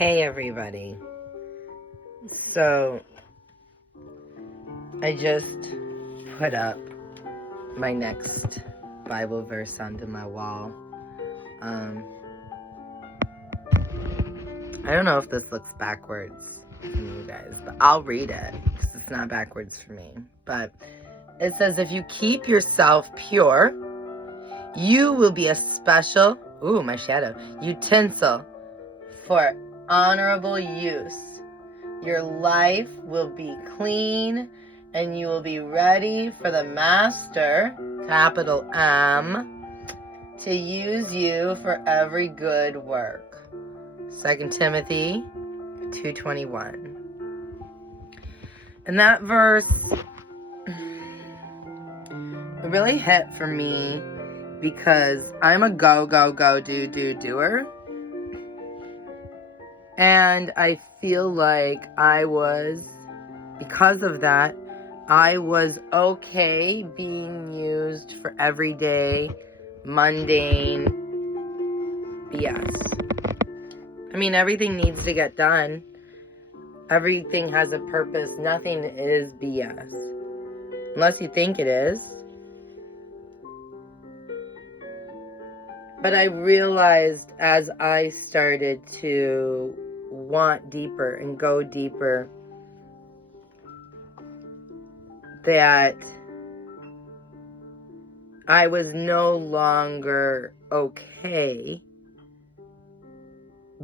Hey everybody. So I just put up my next Bible verse onto my wall. I don't know if this looks backwards from you guys, but I'll read it because it's not backwards for me. But it says, if you keep yourself pure, you will be a special, my shadow, utensil for honorable use. Your life will be clean and you will be ready for the Master, capital M, to use you for every good work. 2 Timothy 2:21. And that verse really hit for me because I'm a doer. And I feel like because of that, I was okay being used for everyday, mundane BS. I mean, everything needs to get done. Everything has a purpose. Nothing is BS. Unless you think it is. But I realized as I started to want deeper and go deeper that I was no longer okay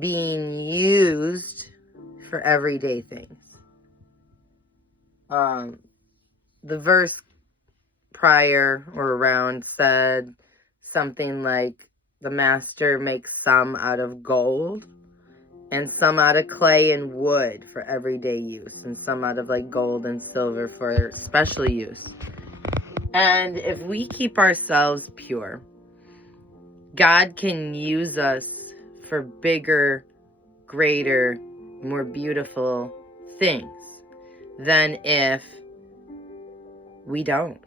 being used for everyday things. The verse prior or around said something like, the Master makes some out of gold and some out of clay and wood for everyday use, and some out of like gold and silver for special use. And if we keep ourselves pure, God can use us for bigger, greater, more beautiful things than if we don't.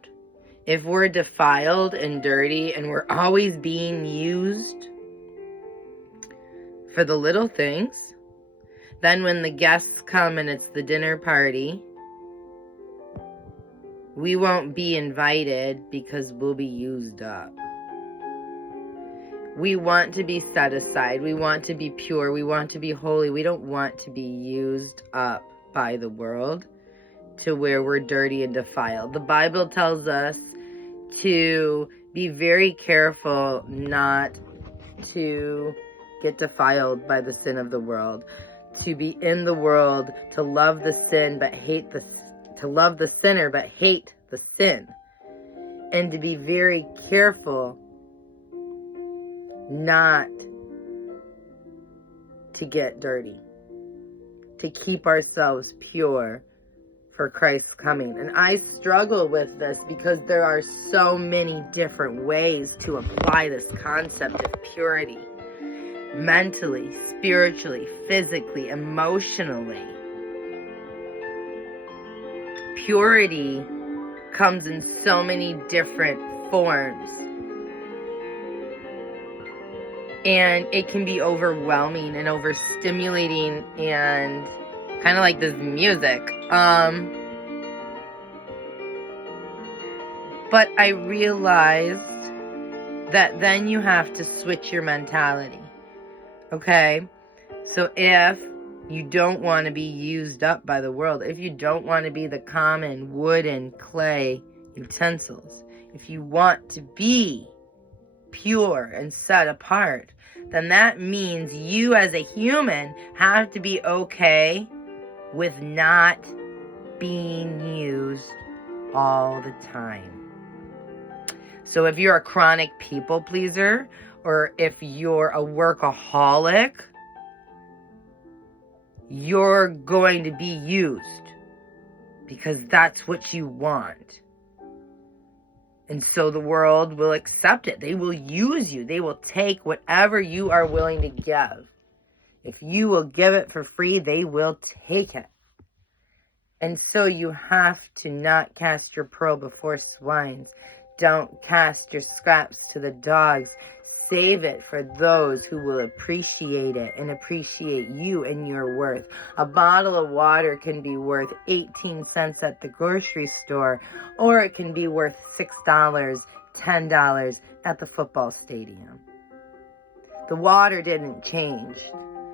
If we're defiled and dirty and we're always being used for the little things, then when the guests come and it's the dinner party, we won't be invited because we'll be used up. We want to be set aside. We want to be pure. We want to be holy. We don't want to be used up by the world to where we're dirty and defiled. The Bible tells us to be very careful not to get defiled by the sin of the world, to be in the world, to love the sin but hate to love the sinner but hate the sin, and to be very careful not to get dirty, to keep ourselves pure for Christ's coming. And I struggle with this because there are so many different ways to apply this concept of purity. Mentally, spiritually, physically, emotionally. Purity comes in so many different forms. And it can be overwhelming and overstimulating and kind of like this music. But I realized that then you have to switch your mentality. Okay? So if you don't want to be used up by the world, if you don't want to be the common wooden clay utensils, if you want to be pure and set apart, then that means you as a human have to be okay with not being used all the time. So if you're a chronic people pleaser, or if you're a workaholic, you're going to be used because that's what you want. And so the world will accept it. They will use you. They will take whatever you are willing to give. If you will give it for free, they will take it. And so you have to not cast your pearl before swines. Don't cast your scraps to the dogs. save it for those who will appreciate it and appreciate you and your worth. A bottle of water can be worth 18 cents at the grocery store, or it can be worth $6, $10 at the football stadium. The water didn't change.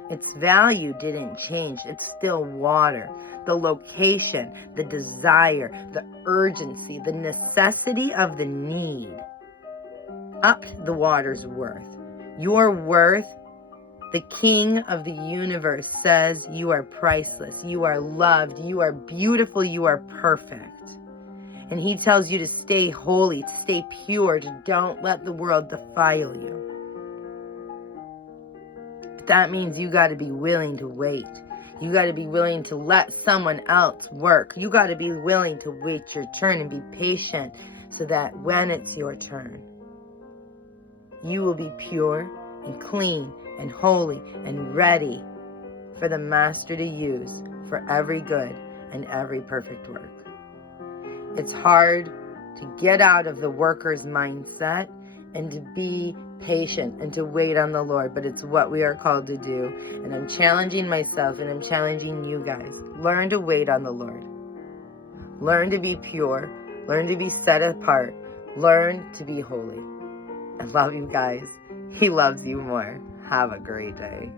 Its value didn't change. It's still water. The location, the desire, the urgency, the necessity of the need upped the water's worth. Your worth, the King of the universe says you are priceless, you are loved, you are beautiful, you are perfect. And he tells you to stay holy, to stay pure, to don't let the world defile you. But that means you got to be willing to wait. You got to be willing to let someone else work. You got to be willing to wait your turn and be patient so that when it's your turn, you will be pure and clean and holy and ready for the Master to use for every good and every perfect work. It's hard to get out of the worker's mindset and to be patient and to wait on the Lord, but it's what we are called to do. And I'm challenging myself and I'm challenging you guys. Learn to wait on the Lord. Learn to be pure. Learn to be set apart. Learn to be holy. I love you guys. He loves you more. Have a great day.